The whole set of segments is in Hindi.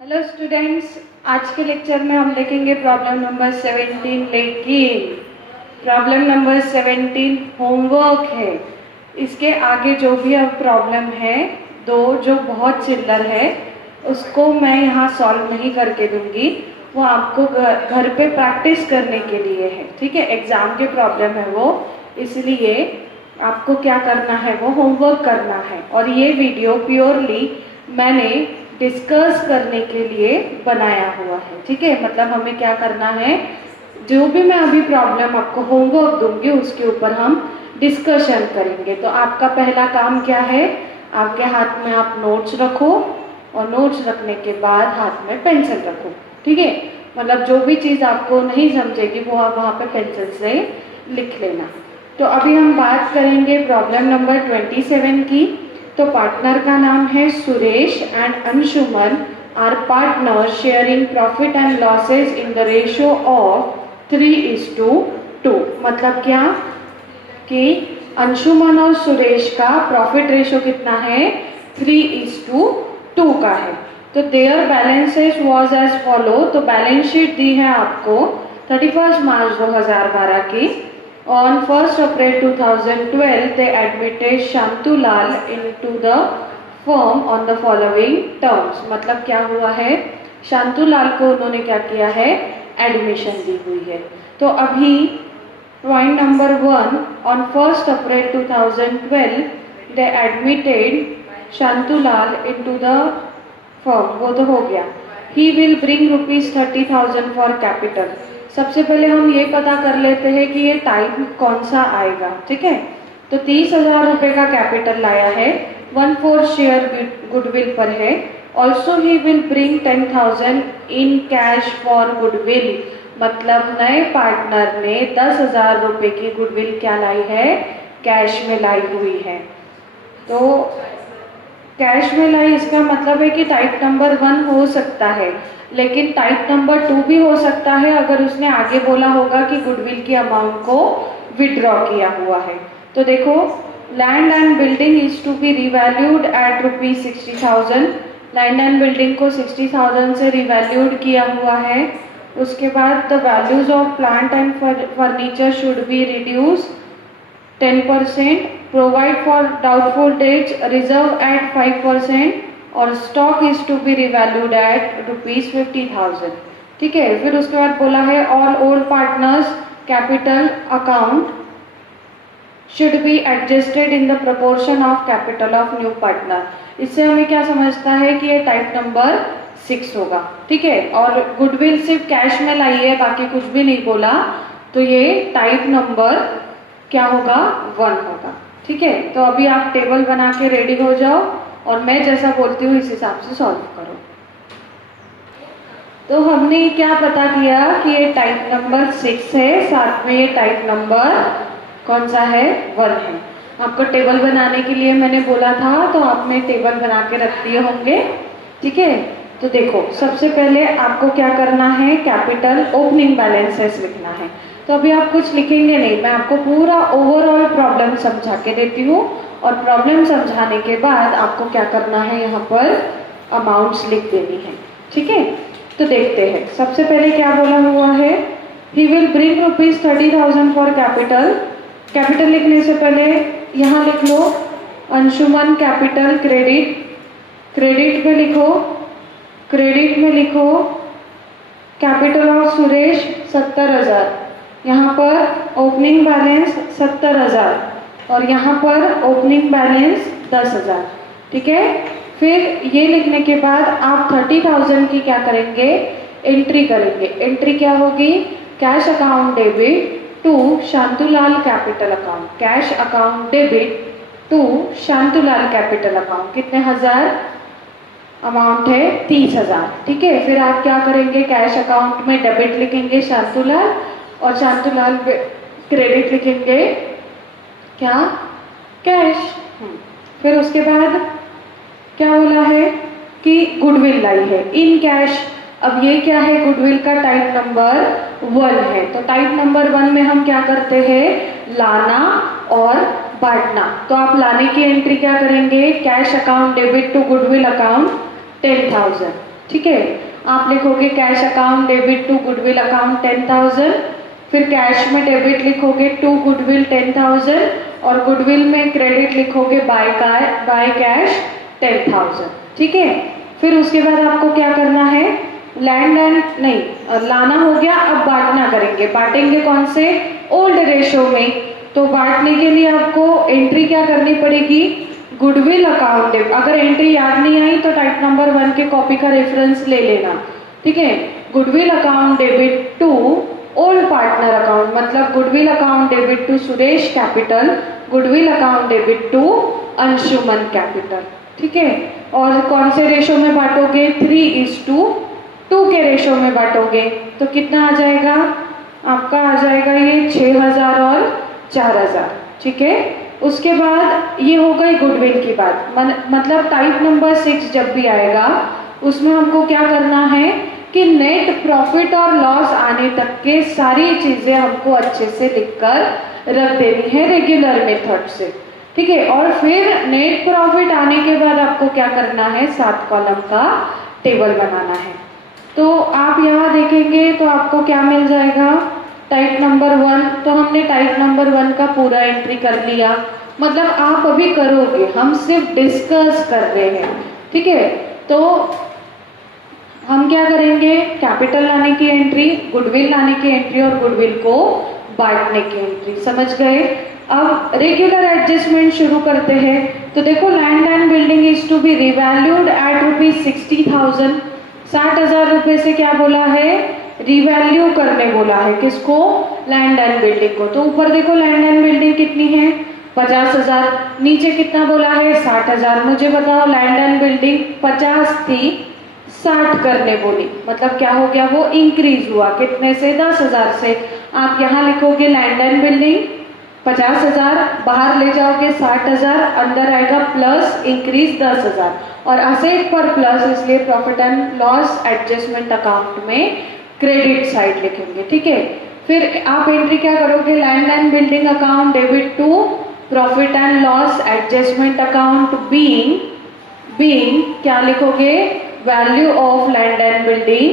हेलो स्टूडेंट्स, आज के लेक्चर में हम देखेंगे प्रॉब्लम नंबर 17। लेकिन प्रॉब्लम नंबर 17 होमवर्क है। इसके आगे जो भी अब प्रॉब्लम है, दो जो बहुत चिल्लर है, उसको मैं यहाँ सॉल्व नहीं करके दूंगी। वो आपको घर पे प्रैक्टिस करने के लिए है, ठीक है। एग्ज़ाम के प्रॉब्लम है वो, इसलिए आपको क्या करना है, वो होमवर्क करना है। और ये वीडियो प्योरली मैंने डिस्कस करने के लिए बनाया हुआ है, ठीक है। मतलब हमें क्या करना है, जो भी मैं अभी प्रॉब्लम आपको होमवर्क दूंगी उसके ऊपर हम डिस्कशन करेंगे। तो आपका पहला काम क्या है, आपके हाथ में आप नोट्स रखो और नोट्स रखने के बाद हाथ में पेंसिल रखो, ठीक है। मतलब जो भी चीज़ आपको नहीं समझेगी वो आप वहाँ पे पेंसिल से लिख लेना। तो अभी हम बात करेंगे प्रॉब्लम नंबर 27 की। तो पार्टनर का नाम है Suresh and Anshuman are partner sharing profit and losses in the ratio of 3:2। मतलब क्या कि अंशुमन और सुरेश का प्रॉफिट रेशियो कितना है, 3:2 का है। तो their balances was as follow. तो बैलेंस शीट दी है आपको 31 मार्च 2012 की। On 1st April 2012, they admitted शांतुलाल into the firm on the following terms। मतलब क्या हुआ है, शांतुलाल को उन्होंने क्या किया है, एडमिशन दी हुई है। तो अभी point number 1, on 1st April 2012, they admitted शांतुलाल into the firm, वो तो हो गया। He will bring ₹30,000 for capital। सबसे पहले हम ये पता कर लेते हैं कि ये टाइप कौन सा आएगा, ठीक है। तो 30,000 रुपये का कैपिटल लाया है, 1/4 शेयर गुडविल पर है। Also he will bring 10,000 in cash for goodwill. मतलब नए पार्टनर ने 10,000 रुपये की गुडविल क्या लाई है, कैश में लाई हुई है। तो कैश में लाई, इसका मतलब है कि टाइप नंबर 1 हो सकता है, लेकिन टाइप नंबर 2 भी हो सकता है अगर उसने आगे बोला होगा कि गुडविल की अमाउंट को विड्रॉ किया हुआ है। तो देखो, land and building is to be revalued at ₹60,000। Land and building को 60,000 से रिवैल्यूड किया हुआ है। उसके बाद the values of plant and furniture should be reduce 10%, provide for doubtful debts, reserve at 5%, और stock is to be revalued at ₹50,000, ठीक है। फिर उसके बाद बोला है all old partners capital account should be adjusted in the proportion of capital of new partner. इससे हमें क्या समझता है कि ये टाइप नंबर 6 होगा, ठीक है। और गुडविल सिर्फ कैश में लाई है, बाकी कुछ भी नहीं बोला, तो ये टाइप नंबर क्या होगा, 1 होगा, ठीक है। तो अभी आप टेबल बना के रेडी हो जाओ और मैं जैसा बोलती हूँ इस हिसाब से सॉल्व करो। तो हमने क्या पता किया कि ये टाइप नंबर 6 है, साथ में ये टाइप नंबर कौन सा है, 1 है। आपको टेबल बनाने के लिए मैंने बोला था, तो आपने टेबल बना के रख दिए होंगे, ठीक है। तो देखो, सबसे पहले आपको क्या करना है, कैपिटल ओपनिंग बैलेंसेस लिखना है। तो अभी आप कुछ लिखेंगे नहीं, मैं आपको पूरा ओवरऑल प्रॉब्लम समझा के देती हूँ, और प्रॉब्लम समझाने के बाद आपको क्या करना है, यहाँ पर अमाउंट्स लिख देनी है, ठीक है। तो देखते हैं, सबसे पहले क्या बोला हुआ है, he will bring ₹30,000 for capital. Capital लिखने से पहले यहाँ लिख लो अंशुमन कैपिटल क्रेडिट, क्रेडिट में लिखो, क्रेडिट में लिखो कैपिटल ऑफ सुरेश 70,000, यहाँ पर ओपनिंग बैलेंस 70,000, और यहाँ पर ओपनिंग बैलेंस 10,000, ठीक है। फिर ये लिखने के बाद आप 30,000 की क्या करेंगे, एंट्री करेंगे। एंट्री क्या होगी, cash account debit to Shantulal capital account, cash account debit to Shantulal capital account. कितने हजार अमाउंट है, 30,000, ठीक है। फिर आप क्या करेंगे, कैश अकाउंट में डेबिट लिखेंगे शांतुलाल, और शांतुलाल क्रेडिट लिखेंगे क्या, कैश। फिर उसके बाद क्या बोला है कि गुडविल लाई है इन कैश। अब ये क्या है, गुडविल का टाइप नंबर 1 है। तो टाइप नंबर 1 में हम क्या करते हैं, लाना और बांटना। तो आप लाने की एंट्री क्या करेंगे, cash account debit to goodwill account 10,000, ठीक है। आप लिखोगे cash account debit to goodwill account 10,000, फिर कैश में डेबिट लिखोगे टू गुडविल 10,000 और गुडविल में क्रेडिट लिखोगे बाय कैश 10,000, ठीक है। फिर उसके बाद आपको क्या करना है, लैंड एंड नहीं लाना हो गया, अब बांटना करेंगे। बांटेंगे कौन से, ओल्ड रेशो में। तो बांटने के लिए आपको एंट्री क्या करनी पड़ेगी, गुडविल अकाउंट। अगर एंट्री याद नहीं आई तो टाइप नंबर 1 के कॉपी का रेफरेंस ले लेना, ठीक है। Goodwill account debit to old partner account, मतलब goodwill account debit to Suresh capital, goodwill account debit to Anshuman capital, ठीक है। और कौन से रेशो में बांटोगे, 3:2 के रेशो में बांटोगे। तो कितना आ जाएगा आपका, आ जाएगा ये 6,000 और 4,000, ठीक है। उसके बाद ये हो गई गुडविल की बात, मतलब टाइप नंबर 6 जब भी आएगा उसमें हमको क्या करना है कि नेट प्रॉफिट और लॉस आने तक के सारी चीजें हमको अच्छे से लिखकर रख देनी है रेगुलर मेथड से, ठीक है। और फिर नेट प्रॉफिट आने के बाद आपको क्या करना है, 7 कॉलम का टेबल बनाना है। तो आप यहाँ देखेंगे तो आपको क्या मिल जाएगा, टाइप नंबर 1। तो हमने टाइप नंबर 1 का पूरा एंट्री कर लिया, मतलब आप अभी करोगे, हम सिर्फ डिस्कस कर रहे हैं, ठीक है। तो हम क्या करेंगे, कैपिटल लाने की एंट्री, गुडविल लाने की एंट्री और गुडविल को बांटने की एंट्री, समझ गए। अब रेगुलर एडजस्टमेंट शुरू करते हैं। तो देखो land and building is to be revalued at ₹60,000, 60,000 रुपये से क्या बोला है, रिवैल्यू करने बोला है, किसको, लैंड एंड बिल्डिंग को। तो ऊपर देखो लैंड एंड बिल्डिंग कितनी है, 50,000, नीचे कितना बोला है, 60,000। मुझे बताओ लैंड एंड बिल्डिंग 50 थी, 60 करने बोली, मतलब क्या हो गया, वो इंक्रीज हुआ, कितने से, 10,000 से। आप यहाँ लिखोगे लैंड एंड बिल्डिंग 50,000, बाहर ले जाओगे 60,000, अंदर आएगा प्लस इंक्रीज 10,000 और असेट पर प्लस, इसलिए profit and loss adjustment account में क्रेडिट साइड लिखेंगे, ठीक है। फिर आप एंट्री क्या करोगे, land and building account debit to profit and loss adjustment account being क्या लिखोगे, value of land and building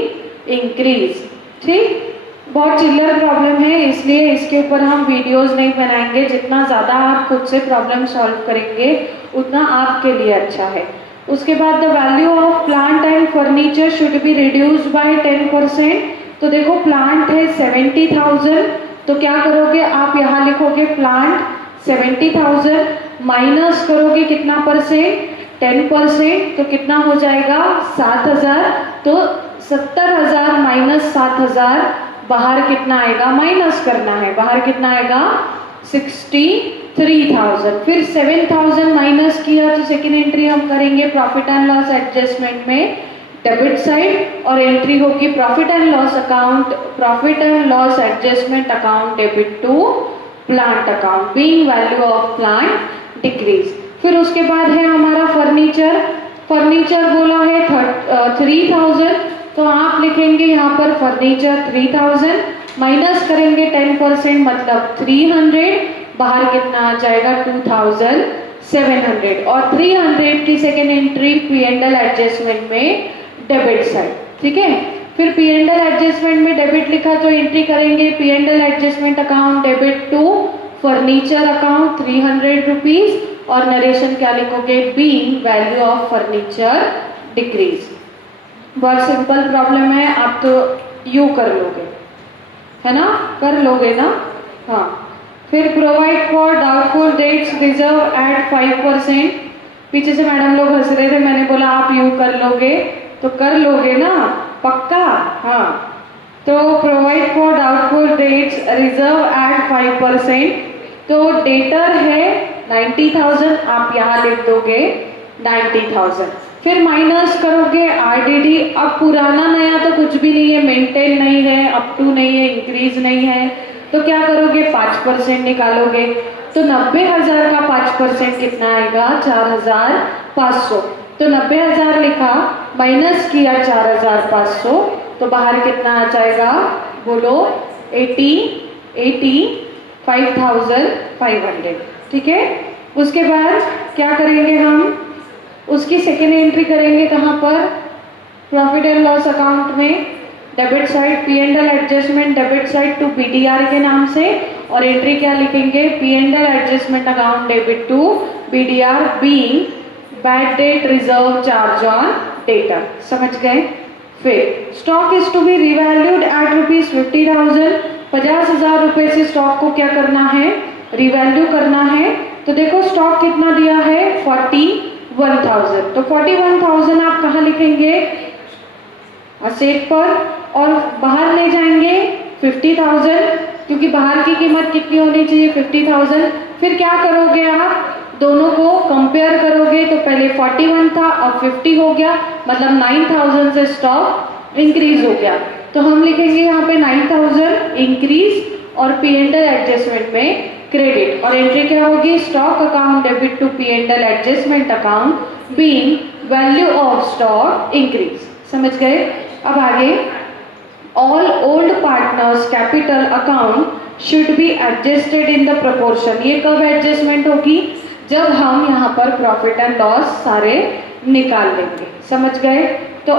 increase, ठीक। बहुत चिल्लर प्रॉब्लम है, इसलिए इसके ऊपर हम वीडियोस नहीं बनाएंगे। जितना ज़्यादा आप खुद से प्रॉब्लम सॉल्व करेंगे उतना आपके लिए अच्छा है। उसके बाद the value of plant and furniture should be reduced by 10%। तो देखो प्लांट है 70,000, तो क्या करोगे आप, यहाँ लिखोगे प्लांट 70,000 माइनस करोगे कितना परसेंट, 10%, तो कितना हो जाएगा 7,000। तो 70,000 माइनस 7,000, बाहर कितना आएगा, माइनस करना है, बाहर कितना आएगा 63,000। फिर 7,000 माइनस किया तो सेकेंड एंट्री हम करेंगे प्रॉफिट एंड लॉस एडजस्टमेंट में डेबिट साइड, और एंट्री होगी profit and loss account, profit and loss adjustment account debit to plant account being value of plant decrease. फिर उसके बाद है हमारा फर्नीचर, फर्नीचर बोला है 3,000, तो आप लिखेंगे यहाँ पर फर्नीचर 3,000 माइनस करेंगे 10%, मतलब 300, बाहर कितना आ जाएगा 2,700 और 300 की सेकेंड एंट्री P&L एडजस्टमेंट में डेबिट साइड, ठीक है। फिर P&L एडजस्टमेंट में डेबिट लिखा तो एंट्री करेंगे P&L adjustment account debit to furniture account 300 rupees और नरेशन क्या लिखोगे, being value of furniture decrease. बहुत सिंपल प्रॉब्लम है, आप तो यू कर लोगे, है ना, कर लोगे ना, हाँ। फिर provide for doubtful debts reserve at 5%। पीछे से मैडम लोग हंस रहे थे, मैंने बोला आप यू कर लोगे तो कर लोगे ना, पक्का, हाँ। तो provide for doubtful debts reserve at 5%। तो डेटर है 90,000, आप यहाँ लिख दोगे 90,000। फिर माइनस करोगे आरडीडी, अब पुराना नया तो कुछ भी नहीं है, मेंटेन नहीं है, अप टू नहीं है, इंक्रीज नहीं है, तो क्या करोगे 5% निकालोगे। तो 90,000 का 5% कितना आएगा, 4,500। तो 90,000 लिखा, माइनस किया 4,500, तो बाहर कितना आ जाएगा, बोलो 85,500, ठीक है। उसके बाद क्या करेंगे हम, उसकी सेकेंड एंट्री करेंगे कहाँ पर, प्रॉफिट एंड लॉस अकाउंट में debit side P&L adjustment debit side to BDR के नाम से, और एंट्री क्या लिखेंगे, P&L adjustment account debit to BDR being bad debt reserve charge on debtor. समझ गए। फिर stock is to be revalued at ₹50,000। 50,000 रुपए से स्टॉक को क्या करना है, रिवैल्यू करना है। तो देखो स्टॉक कितना दिया है, 41,000। तो 41,000 आप कहाँ लिखेंगे, असेट पर, और बाहर ले जाएंगे 50,000, क्योंकि बाहर की कीमत कितनी होनी चाहिए, 50,000। फिर क्या करोगे आप, दोनों को कंपेयर करोगे, तो पहले 41 था, अब 50 हो गया, मतलब 9,000 से स्टॉक इंक्रीज हो गया। तो हम लिखेंगे यहाँ पे 9,000 इंक्रीज, और P&L एडजस्टमेंट में क्रेडिट, और एंट्री क्या होगी, stock account debit to P&L adjustment account being value of stock increase. समझ गए। अब आगे, all old partners capital account should be adjusted in the proportion. ये कब एडजस्टमेंट होगी, जब हम यहाँ पर प्रॉफिट एंड लॉस सारे निकाल लेंगे। समझ गए। तो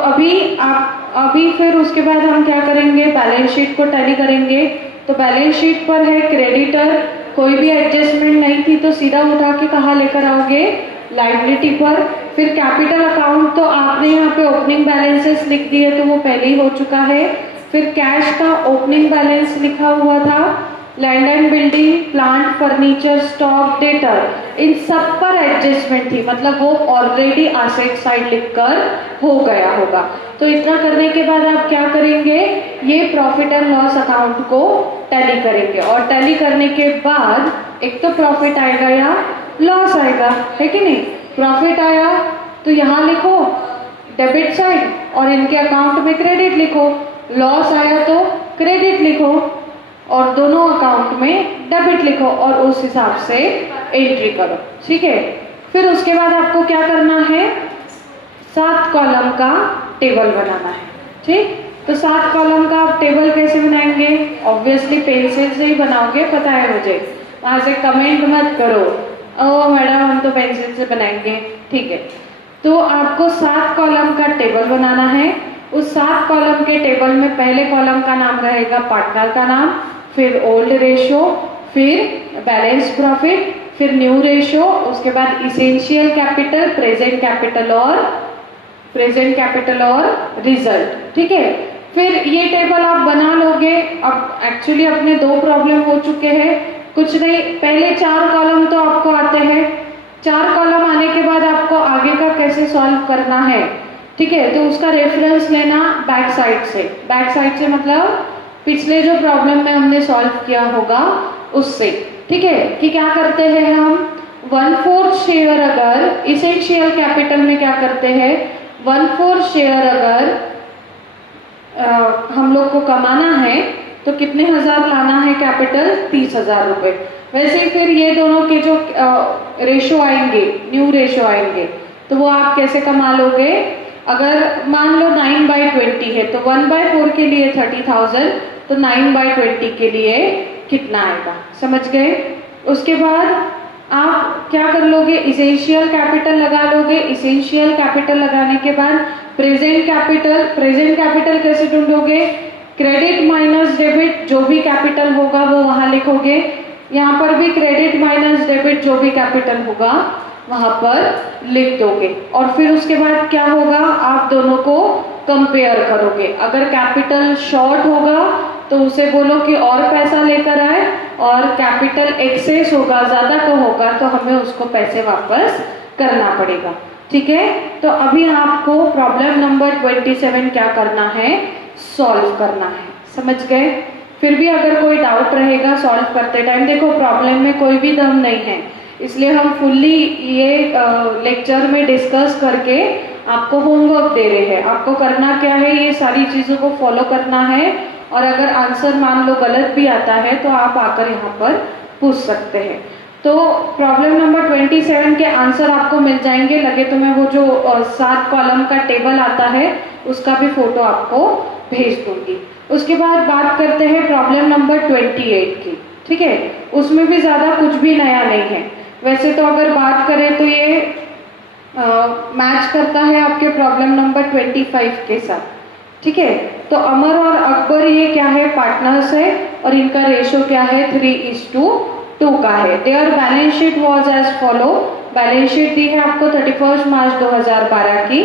अभी फिर उसके बाद हम क्या करेंगे, बैलेंस शीट को टैली करेंगे। तो बैलेंस शीट पर है क्रेडिटर, कोई भी एडजस्टमेंट नहीं थी, तो सीधा उठा के कहाँ लेकर आओगे, लायबिलिटी पर। फिर कैपिटल अकाउंट, तो आपने यहाँ पे ओपनिंग बैलेंसेस लिख दिए, तो वो पहले ही हो चुका है। फिर कैश का ओपनिंग बैलेंस लिखा हुआ था, land and building, plant, furniture, stock, debtor, इन सब पर एडजस्टमेंट थी, मतलब वो ऑलरेडी एसेट साइड लिखकर हो गया होगा। तो इतना करने के बाद आप क्या करेंगे, ये प्रॉफिट एंड लॉस अकाउंट को टैली करेंगे, और टैली करने के बाद एक तो प्रॉफिट आएगा या लॉस आएगा, है कि नहीं। प्रॉफिट आया तो यहाँ लिखो डेबिट साइड, और इनके अकाउंट में क्रेडिट लिखो। लॉस आया तो क्रेडिट लिखो, और दोनों अकाउंट में डेबिट लिखो, और उस हिसाब से एंट्री करो। ठीक है। फिर उसके बाद आपको क्या करना है, 7 कॉलम का टेबल बनाना है। ठीक। तो 7 कॉलम का आप टेबल कैसे बनाएंगे, ऑब्वियसली पेंसिल से ही बनाओगे, पता है मुझे। वहां से कमेंट मत करो, ओह मैडम हम तो पेंसिल से बनाएंगे। ठीक है। तो आपको 7 कॉलम का टेबल बनाना है। उस 7 कॉलम के टेबल में पहले कॉलम का नाम रहेगा पार्टनर का नाम, फिर ओल्ड रेशो, फिर बैलेंस प्रॉफिट, फिर न्यू रेशो, उसके बाद इसेंशियल कैपिटल, प्रेजेंट कैपिटल और रिजल्ट। ठीक है। फिर ये टेबल आप बना लोगे। अब एक्चुअली अपने 2 प्रॉब्लम हो चुके हैं, कुछ नहीं, पहले 4 कॉलम तो आपको आते हैं। 4 कॉलम आने के बाद आपको आगे का कैसे सॉल्व करना है, ठीक है। तो उसका रेफरेंस लेना बैक साइड से। बैक साइड से मतलब पिछले जो प्रॉब्लम में हमने सॉल्व किया होगा उससे। ठीक है। कि क्या करते हैं हम, 1/4 शेयर, अगर इसेंशियल कैपिटल में क्या करते हैं, 1/4 शेयर अगर हम लोग को कमाना है तो कितने हजार लाना है कैपिटल, 30,000 रुपए। वैसे ही फिर ये दोनों के जो रेशो आएंगे, न्यू रेशो आएंगे, तो वो आप कैसे कमा लोगे। अगर मान लो 9/20 है, तो 1/4 के लिए 30,000, तो 9/20 के लिए कितना आएगा। समझ गए। उसके बाद आप क्या कर लोगे, इसेंशियल कैपिटल लगा लोगे। इसेंशियल कैपिटल लगाने के बाद प्रेजेंट कैपिटल कैसे ढूंढोगे, क्रेडिट माइनस डेबिट, जो भी कैपिटल होगा वो वहां लिखोगे। यहाँ पर भी क्रेडिट माइनस डेबिट, जो भी कैपिटल होगा वहां पर लिख दोगे। और फिर उसके बाद क्या होगा, आप दोनों को कंपेयर करोगे। अगर कैपिटल शॉर्ट होगा तो उसे बोलो कि और पैसा लेकर आए, और कैपिटल एक्सेस होगा, ज्यादा को होगा, तो हमें उसको पैसे वापस करना पड़ेगा। ठीक है। तो अभी आपको प्रॉब्लम नंबर 27 क्या करना है, सॉल्व करना है। समझ गए। फिर भी अगर कोई डाउट रहेगा सॉल्व करते टाइम, देखो प्रॉब्लम में कोई भी दम नहीं है, इसलिए हम फुल्ली ये लेक्चर में डिस्कस करके आपको होमवर्क दे रहे हैं। आपको करना क्या है, ये सारी चीज़ों को फॉलो करना है, और अगर आंसर मान लो गलत भी आता है तो आप आकर यहाँ पर पूछ सकते हैं। तो प्रॉब्लम नंबर 27 के आंसर आपको मिल जाएंगे। लगे तो मैं वो जो 7 कॉलम का टेबल आता है उसका भी फोटो आपको भेज दूंगी। उसके बाद बात करते हैं प्रॉब्लम नंबर 28 की। ठीक है। उसमें भी ज़्यादा कुछ भी नया नहीं है। वैसे तो अगर बात करें तो ये मैच करता है आपके प्रॉब्लम नंबर 25 के साथ, ठीक है। तो अमर और अकबर ये क्या है, पार्टनर्स है और इनका रेशो क्या है, 3:2 का है। Their balance sheet was as follow, balance sheet दी है आपको 31 मार्च 2012 की।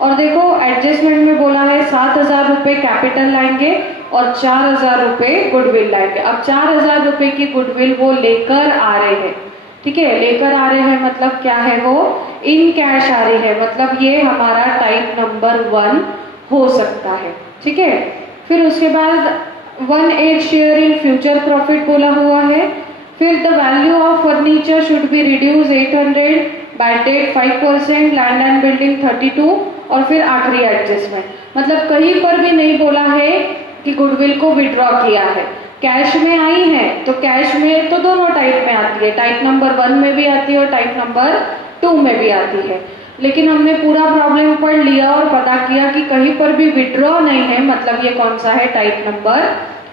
और देखो एडजस्टमेंट में बोला है 7,000 रुपये कैपिटल लाएंगे और 4,000 रुपये गुडविल लाएंगे। अब 4,000 रुपये की गुडविल वो लेकर आ रहे हैं, ठीक है। लेकर आ रहे हैं मतलब क्या है, वो इन कैश आ रही है, मतलब ये हमारा टाइप नंबर 1 हो सकता है, ठीक है। फिर उसके बाद 1/8 शेयर इन फ्यूचर प्रॉफिट बोला हुआ है। फिर the value of furniture should be reduce 800 by debt 5%, land and building 32, और फिर आखिरी एडजस्टमेंट। मतलब कहीं पर भी नहीं बोला है कि गुडविल को विड्रॉ किया है, कैश में आई है। तो कैश में तो दोनों टाइप में आती है, टाइप नंबर 1 में भी आती है और टाइप नंबर 2 में भी आती है। लेकिन हमने पूरा प्रॉब्लम पढ़ लिया और पता किया कि कहीं पर भी विड्रॉ नहीं है, मतलब ये कौन सा है, टाइप नंबर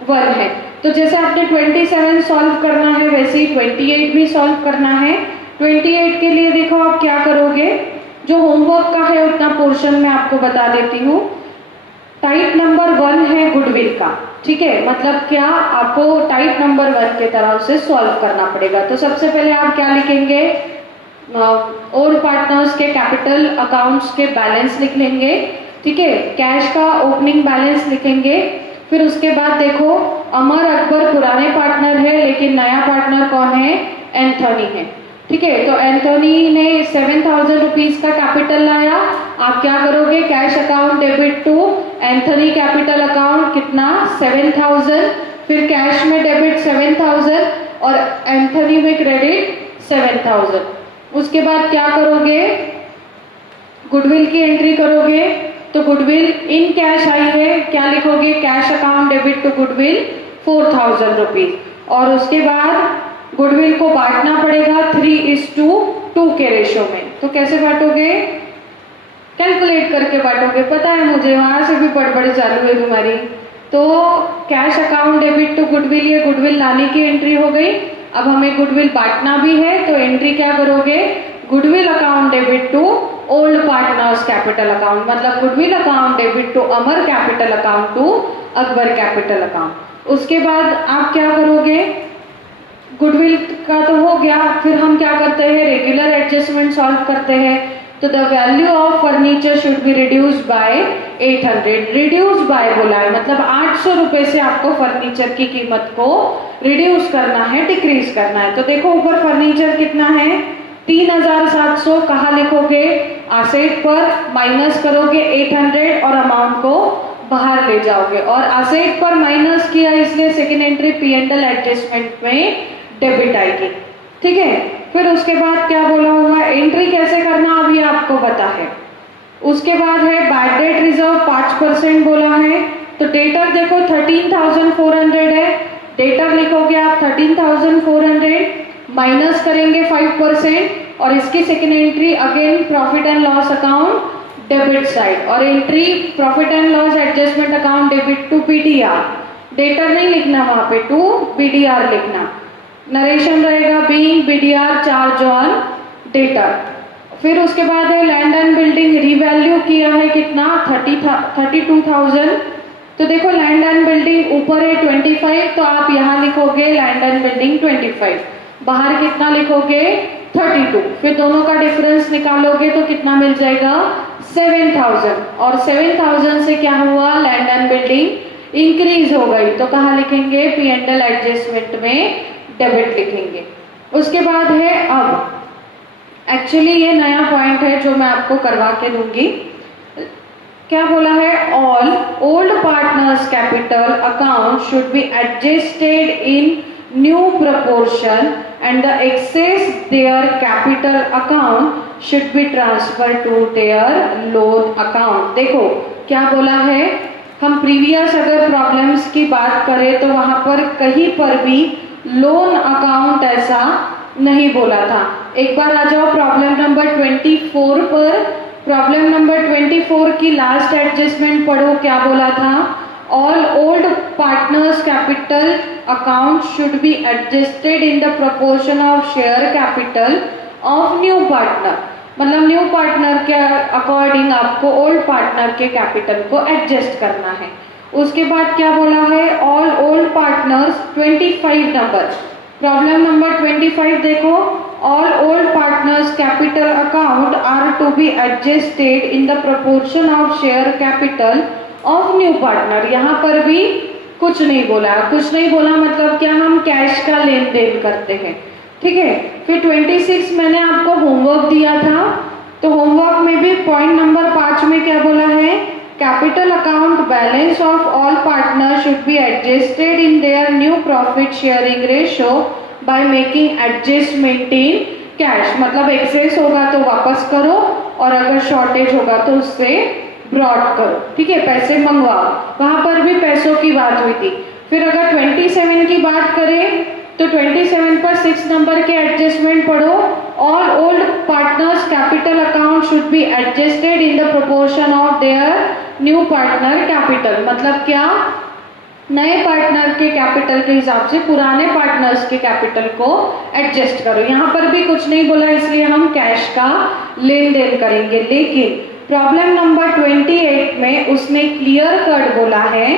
1 है। तो जैसे आपने 27 सॉल्व करना है वैसे ही 28 भी सॉल्व करना है। 28 के लिए देखो आप क्या करोगे, जो होमवर्क का है उतना पोर्शन में आपको बता देती हूँ। टाइप नंबर 1 है गुडविल का, ठीक है। मतलब क्या, आपको टाइप नंबर 1 के तरह से सॉल्व करना पड़ेगा। तो सबसे पहले आप क्या लिखेंगे, और पार्टनर्स के कैपिटल अकाउंट्स के बैलेंस लिख लेंगे, ठीक है। कैश का ओपनिंग बैलेंस लिखेंगे। फिर उसके बाद देखो अमर अकबर पुराने पार्टनर है, लेकिन नया पार्टनर कौन है, एंथोनी है, ठीक है। तो एंथोनी ने 7,000 रुपीज का कैपिटल लाया। आप क्या करोगे, cash account debit to Anthony capital account कितना, 7,000, फिर कैश में डेबिट 7,000 और एंथोनी में क्रेडिट 7,000। उसके बाद क्या करोगे, गुडविल की एंट्री करोगे। तो गुडविल इन कैश आई है, क्या लिखोगे, cash account debit to goodwill 4,000 rupees. और उसके बाद गुडविल को बांटना पड़ेगा 3:2 के रेशो में। तो कैसे बांटोगे, कैलकुलेट करके बांटोगे, पता है मुझे, वहां से भी पड़बड़ी चालू है तुम्हारी। तो cash account debit to goodwill, ये गुडविल लाने की एंट्री हो गई। अब हमें गुडविल बांटना भी है, तो एंट्री क्या करोगे, goodwill account debit to old partners capital account, मतलब goodwill account debit to Amar capital account to Akbar capital account. उसके बाद आप क्या करोगे, गुडविल का तो हो गया। फिर हम क्या करते हैं, रेगुलर एडजस्टमेंट सॉल्व करते हैं। तो the value of furniture should be reduced by 800, reduce by बोला है, मतलब 800 रुपए से आपको फर्नीचर की कीमत को रिड्यूस करना है, डिक्रीज करना है। तो देखो ऊपर फर्नीचर कितना है, 3,700, कहाँ लिखोगे, असेट पर माइनस करोगे 800 और अमाउंट को बाहर ले जाओगे। और असेट पर माइनस किया इसलिए सेकेंड एंट्री P&L एडजस्टमेंट में डेबिट आएगी, ठीक है। फिर उसके बाद क्या बोला हुआ, एंट्री कैसे करना अभी आपको पता है। उसके बाद है बैड डेट रिजर्व 5% बोला है। तो डेटर देखो 13,400 है, डेटर लिखोगे आप 13,400, माइनस करेंगे 5% और इसकी second entry again profit and loss account debit side, और entry profit and loss adjustment account debit to PDR, debtor नहीं लिखना वहां पे, टू BDR लिखना। नरेशन रहेगा being BDR charge on debtor. फिर उसके बाद है लैंड एंड बिल्डिंग रिवैल्यू किया है कितना, 32,000। तो देखो लैंड एंड बिल्डिंग ऊपर है 25, तो आप यहाँ लिखोगे लैंड एंड बिल्डिंग 25, बाहर कितना लिखोगे 32। फिर दोनों का डिफरेंस निकालोगे तो कितना मिल जाएगा 7,000, और 7,000 से क्या हुआ, लैंड एंड बिल्डिंग इंक्रीज हो गई। तो कहाँ लिखेंगे, P&L एडजस्टमेंट में डेबिट लिखेंगे। उसके बाद है, अब एक्चुअली ये नया पॉइंट है जो मैं आपको करवा के दूंगी। क्या बोला है, all old partners capital account should be adjusted in new proportion and the excess their capital account should be transfer to their loan account. देखो क्या बोला है, हम प्रीवियस अगर प्रॉब्लम्स की बात करें तो वहां पर कहीं पर भी लोन अकाउंट ऐसा नहीं बोला था। एक बार आ जाओ प्रॉब्लम नंबर 24 पर। प्रॉब्लम नंबर 24 की लास्ट एडजस्टमेंट पढ़ो, क्या बोला था, all old partners capital account should be adjusted in the proportion of share capital of new partner. मतलब न्यू पार्टनर के अकॉर्डिंग आपको ओल्ड पार्टनर के कैपिटल को एडजस्ट करना है। उसके बाद क्या बोला है, all old partners 25 number, problem number 25 देखो, all old partners capital account are to be adjusted in the proportion of share capital of new partner. यहाँ पर भी कुछ नहीं बोला, कुछ नहीं बोला मतलब क्या, हम कैश का लेन देन करते हैं, ठीक है। फिर 26 मैंने आपको होमवर्क दिया था, तो होमवर्क में भी पॉइंट नंबर 5 में क्या बोला है, capital account balance of all partner should be adjusted in their new profit sharing ratio by making adjustment in cash. मतलब एक्सेस होगा तो वापस करो और अगर शॉर्टेज होगा तो उससे ब्रॉड करो, ठीक है, पैसे मंगवाओ। वहां पर भी पैसों की बात हुई थी। फिर अगर 27 की बात करें तो 27 पर 6 नंबर के एडजस्टमेंट पढ़ो, all old partners capital account should be adjusted in the proportion of their new partner capital. मतलब क्या, नए पार्टनर के कैपिटल के हिसाब से पुराने पार्टनर्स के कैपिटल को एडजस्ट करो। यहाँ पर भी कुछ नहीं बोला, इसलिए हम कैश का लेन देन करेंगे। लेकिन प्रॉब्लम नंबर 28 में उसने क्लियर कट बोला है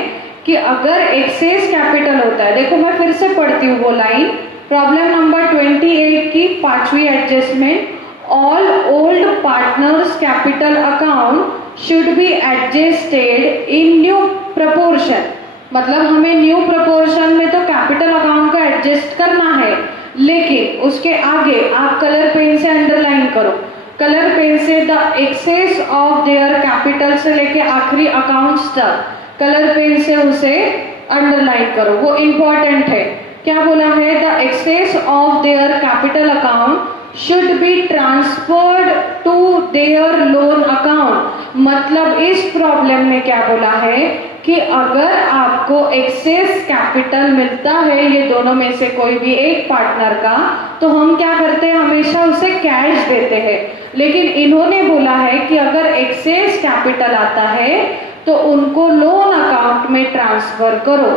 कि अगर एक्सेस कैपिटल होता है, देखो मैं फिर से पढ़ती हूँ वो लाइन, प्रॉब्लम नंबर 28 की 5वीं adjustment, all old partners capital account should be adjusted in new proportion. मतलब हमें न्यू प्रपोर्शन में तो कैपिटल अकाउंट को एडजस्ट करना है, लेकिन उसके आगे आप कलर पेन से अंडरलाइन करो, कलर पेन से the excess of their capital से लेके आखिरी अकाउंट्स तक कलर पेन से उसे अंडरलाइन करो, वो इंपॉर्टेंट है। क्या बोला है, the excess of their capital account should be transferred to their loan account. मतलब इस प्रॉब्लम में क्या बोला है कि अगर आपको एक्सेस कैपिटल मिलता है ये दोनों में से कोई भी एक पार्टनर का, तो हम क्या करते हैं, हमेशा उसे कैश देते हैं। लेकिन इन्होंने बोला है कि अगर एक्सेस कैपिटल आता है तो उनको लोन अकाउंट में ट्रांसफर करो,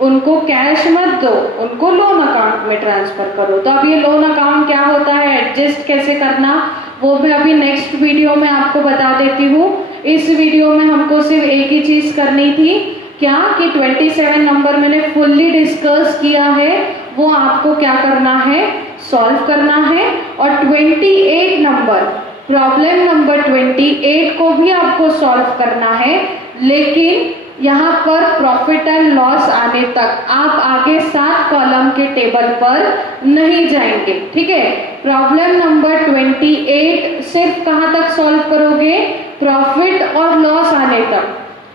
उनको कैश मत दो, उनको लोन अकाउंट में ट्रांसफर करो। तो अब ये लोन अकाउंट क्या होता है, एडजस्ट कैसे करना, वो मैं अभी नेक्स्ट वीडियो में आपको बता देती हूँ। इस वीडियो में हमको सिर्फ एक ही चीज करनी थी, क्या कि 27 नंबर मैंने फुल्ली डिस्कस किया है, वो आपको क्या करना है, सॉल्व करना है। और 28 नंबर, प्रॉब्लम नंबर 28 को भी आपको सॉल्व करना है, लेकिन यहाँ पर प्रॉफिट एंड लॉस आने तक आप आगे 7 कॉलम के टेबल पर नहीं जाएंगे, ठीक है। प्रॉब्लम नंबर 28 सिर्फ कहाँ तक सॉल्व करोगे, प्रॉफिट और लॉस आने तक,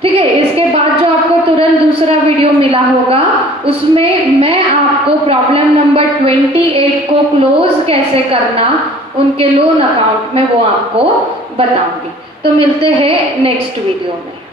ठीक है। इसके बाद जो आपको तुरंत दूसरा वीडियो मिला होगा उसमें मैं आपको प्रॉब्लम नंबर 28 को क्लोज कैसे करना उनके लोन अकाउंट में वो आपको बताऊंगी। तो मिलते हैं नेक्स्ट वीडियो में।